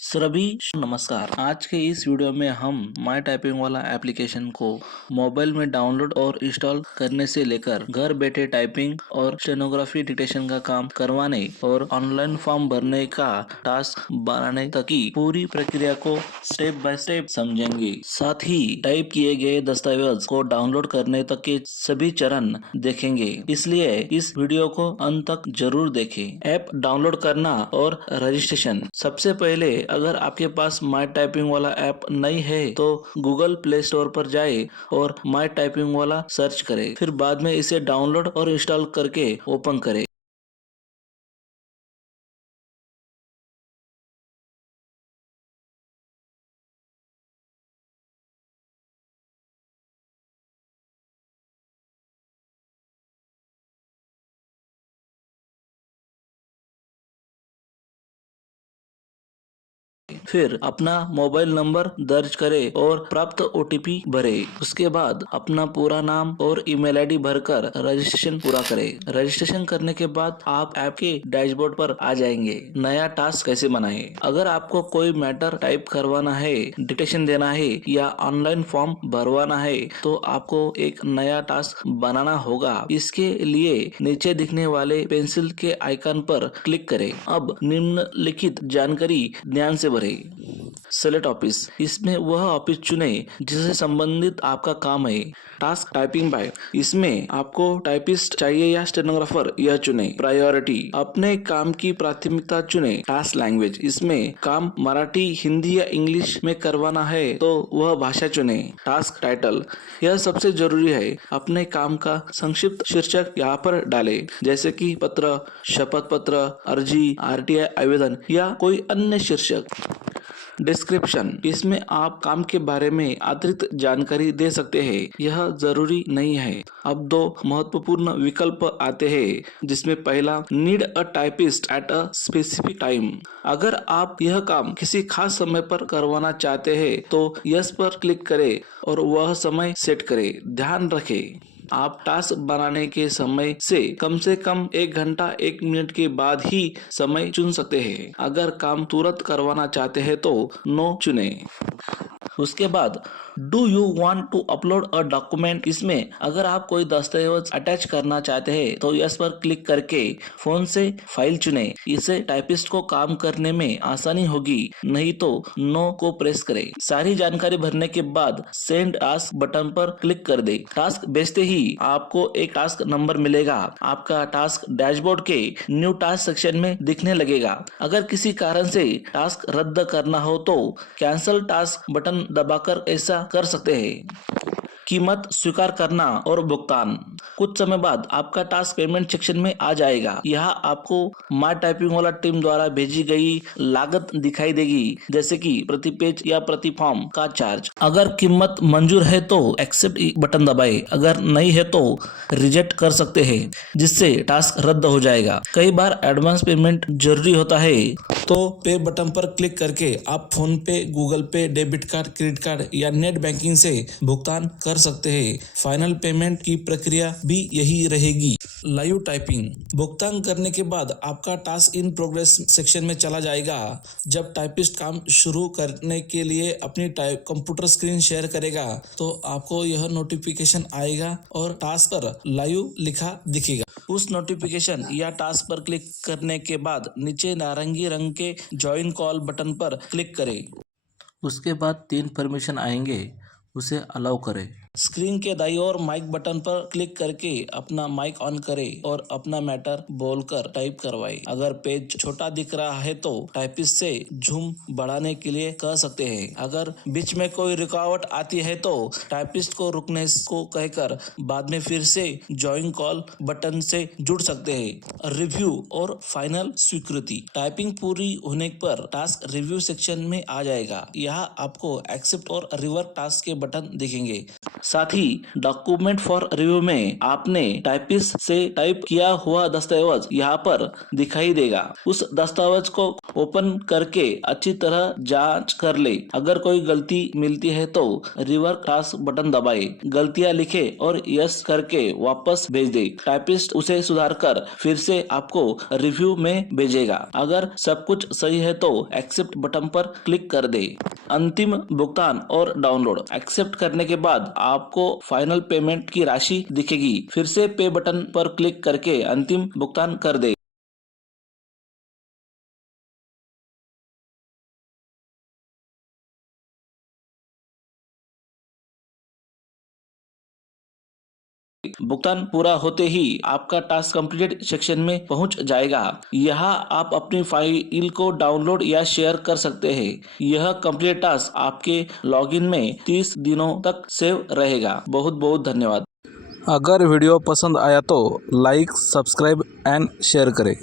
सभी नमस्कार। आज के इस वीडियो में हम माई टाइपिंग वाला एप्लीकेशन को मोबाइल में डाउनलोड और इंस्टॉल करने से लेकर घर बैठे टाइपिंग और स्टेनोग्राफी डिक्टेशन का काम करवाने और ऑनलाइन फॉर्म भरने का टास्क बनाने तक की पूरी प्रक्रिया को स्टेप बाय स्टेप समझेंगे। साथ ही टाइप किए गए दस्तावेज को डाउनलोड करने तक के सभी चरण देखेंगे, इसलिए इस वीडियो को अंत तक जरूर देखें। ऐप डाउनलोड करना और रजिस्ट्रेशन। सबसे पहले अगर आपके पास माई टाइपिंग वाला ऐप नहीं है तो गूगल प्ले स्टोर पर जाए और माई टाइपिंग वाला सर्च करें, फिर बाद में इसे डाउनलोड और इंस्टॉल करके ओपन करें। फिर अपना मोबाइल नंबर दर्ज करें और प्राप्त ओटीपी भरें। उसके बाद अपना पूरा नाम और ईमेल आईडी भरकर रजिस्ट्रेशन पूरा करें। रजिस्ट्रेशन करने के बाद आप ऐप के डैशबोर्ड पर आ जाएंगे। नया टास्क कैसे बनाएं? अगर आपको कोई मैटर टाइप करवाना है, डिक्टेशन देना है या ऑनलाइन फॉर्म भरवाना है तो आपको एक नया टास्क बनाना होगा। इसके लिए नीचे दिखने वाले पेंसिल के आइकन पर क्लिक करें। अब निम्नलिखित जानकारी ध्यान से भरें। सेलेक्ट ऑफिस, इसमें वह ऑफिस चुने जिससे संबंधित आपका काम है। टास्क टाइपिंग बाय, इसमें आपको टाइपिस्ट चाहिए या स्टेनोग्राफर यह चुने। प्रायोरिटी, अपने काम की प्राथमिकता चुने। टास्क लैंग्वेज, इसमें काम मराठी, हिंदी या इंग्लिश में करवाना है तो वह भाषा चुने। टास्क टाइटल, यह सबसे जरूरी है। अपने काम का संक्षिप्त शीर्षक यहाँ पर डालें, जैसे कि पत्र, शपथ पत्र, अर्जी, आरटीआई आवेदन या कोई अन्य शीर्षक। डिस्क्रिप्शन, इसमें आप काम के बारे में अतिरिक्त जानकारी दे सकते हैं, यह जरूरी नहीं है। अब दो महत्वपूर्ण विकल्प आते हैं, जिसमें पहला need a typist at a specific time. अगर आप यह काम किसी खास समय पर करवाना चाहते हैं तो यस पर क्लिक करें और वह समय सेट करें। ध्यान रखें, आप टास्क बनाने के समय से कम 1 घंटा 1 मिनट के बाद ही समय चुन सकते हैं। अगर काम तुरंत करवाना चाहते हैं तो नो चुने। उसके बाद do you want to upload a document, इसमें अगर आप कोई दस्तावेज अटैच करना चाहते हैं तो यस पर क्लिक करके फोन से फाइल चुने। इससे टाइपिस्ट को काम करने में आसानी होगी। नहीं तो नो को प्रेस करें। सारी जानकारी भरने के बाद सेंड टास्क बटन पर क्लिक कर दे। टास्क भेजते ही आपको एक टास्क नंबर मिलेगा। आपका टास्क डैशबोर्ड के न्यू टास्क सेक्शन में दिखने लगेगा। अगर किसी कारण से टास्क रद्द करना हो तो कैंसिल टास्क बटन दबाकर ऐसा कर सकते हैं। कीमत स्वीकार करना और भुगतान, कुछ समय बाद आपका टास्क पेमेंट सेक्शन में आ जाएगा। यहाँ आपको माई टाइपिंग वाला टीम द्वारा भेजी गई लागत दिखाई देगी, जैसे कि प्रति पेज या प्रति फॉर्म का चार्ज। अगर कीमत मंजूर है तो एक्सेप्ट बटन दबाएं, अगर नहीं है तो रिजेक्ट कर सकते हैं, जिससे टास्क रद्द हो जाएगा। कई बार एडवांस पेमेंट जरूरी होता है तो पे बटन पर क्लिक करके आप फोन पे, गूगल पे, डेबिट कार्ड, क्रेडिट कार्ड या नेट बैंकिंग से भुगतान कर सकते हैं। फाइनल पेमेंट की प्रक्रिया भी यही रहेगी। लाइव टाइपिंग, भुगतान करने के बाद आपका टास्क इन प्रोग्रेस सेक्शन में चला जाएगा। जब टाइपिस्ट काम शुरू करने के लिए अपनी कंप्यूटर स्क्रीन शेयर करेगा तो आपको यह नोटिफिकेशन आएगा और टास्क पर लाइव लिखा दिखेगा। उस नोटिफिकेशन या टास्क पर क्लिक करने के बाद नीचे नारंगी रंग के ज्वाइन कॉल बटन पर क्लिक करें। उसके बाद 3 परमिशन आएंगे, उसे अलाउ करें। स्क्रीन के दाईं ओर माइक बटन पर क्लिक करके अपना माइक ऑन करें और अपना मैटर बोलकर टाइप करवाएं। अगर पेज छोटा दिख रहा है तो टाइपिस्ट से जूम बढ़ाने के लिए कह सकते हैं। अगर बीच में कोई रुकावट आती है तो टाइपिस्ट को रुकने को कहकर बाद में फिर से ज्वाइन कॉल बटन से जुड़ सकते हैं। रिव्यू और फाइनल स्वीकृति, टाइपिंग पूरी होने पर टास्क रिव्यू सेक्शन में आ जाएगा। यहाँ आपको एक्सेप्ट और रिवर्क टास्क के बटन दिखेंगे। साथ ही डॉक्यूमेंट फॉर रिव्यू में आपने टाइपिस्ट से टाइप किया हुआ दस्तावेज यहाँ पर दिखाई देगा। उस दस्तावेज को ओपन करके अच्छी तरह जांच कर ले। अगर कोई गलती मिलती है तो रिवर्ट टास्क बटन दबाए, गलतियां लिखे और यस करके वापस भेज दे। टाइपिस्ट उसे सुधार कर फिर से आपको रिव्यू में भेजेगा। अगर सब कुछ सही है तो एक्सेप्ट बटन पर क्लिक कर दे। अंतिम भुगतान और डाउनलोड। एक्सेप्ट करने के बाद आपको फाइनल पेमेंट की राशि दिखेगी। फिर से पे बटन पर क्लिक करके अंतिम भुगतान कर दे। भुगतान पूरा होते ही आपका टास्क कंप्लीटेड सेक्शन में पहुंच जाएगा। यहाँ आप अपनी फाइल को डाउनलोड या शेयर कर सकते हैं। यह कंप्लीट टास्क आपके लॉगिन में 30 दिनों तक सेव रहेगा। बहुत बहुत धन्यवाद। अगर वीडियो पसंद आया तो लाइक, सब्सक्राइब एंड शेयर करें।